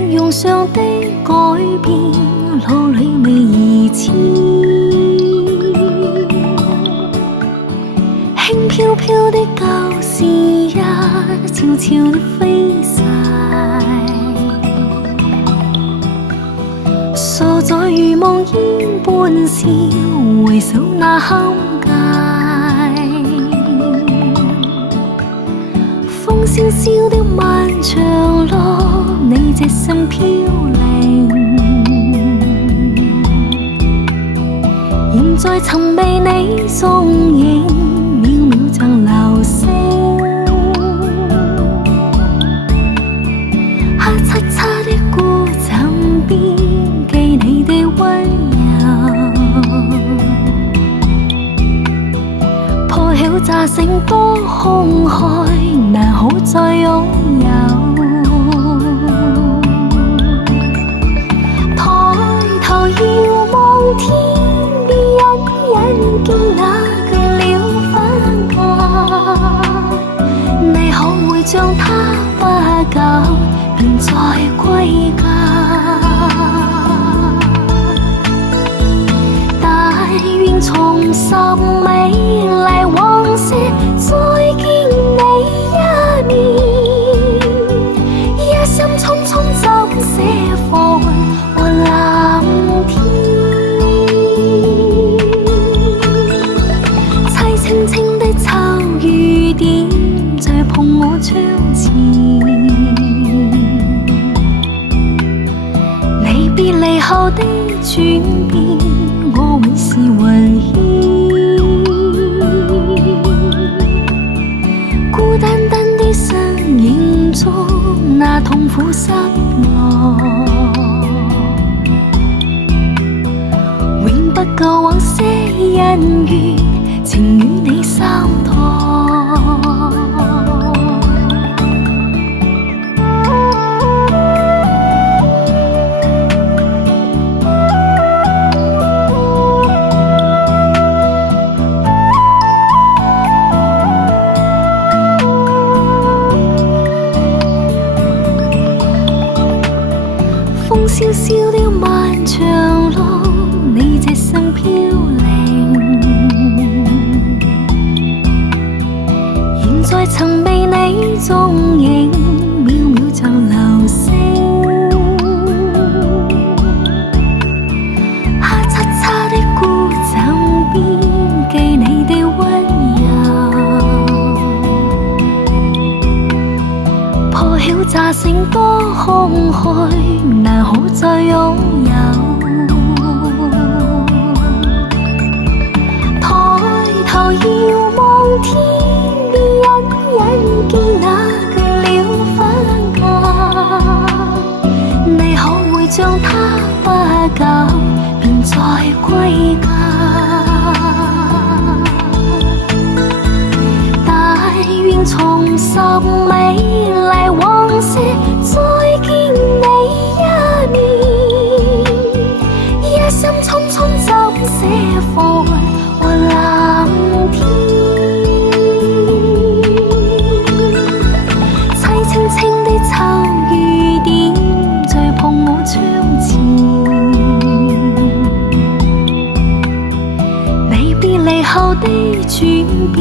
你用上的改變，路裏未移遷，輕飄飄的舊事也悄悄地飛逝，傻在如夢煙般笑，回首那坎界，風蕭蕭的漫長路，你這身飄零，現在曾被你蹤影，渺渺像流星，黑漆漆的孤枕邊，記你的溫柔，破曉乍醒多空虛，難好再擁有。遙望天邊，隱隱見那倦了帆掛，你可會將它不久便再歸家？但願重拾美麗往事，再見你一面，一心匆匆怎寫放和藍天，凄清清的秋雨點在碰我窗前，你別離後的轉變，我永是雲煙，孤單單的身影中那痛苦失落，永不夠往些恩怨，情與你三託。風蕭蕭的漫長路，你這身飄零，現在曾被你蹤影，渺渺像流星，黑漆漆的孤枕邊，記你的溫柔，破曉乍醒多空虛，難好再擁有。抬頭遙望天邊，隱隱見那倦了帆掛，你可會將它不久便再歸家？但願重拾美麗往事，再見你一面，一心匆匆怎寫放和藍天，凄清清的秋雨點在碰我窗前，你別離後的轉變，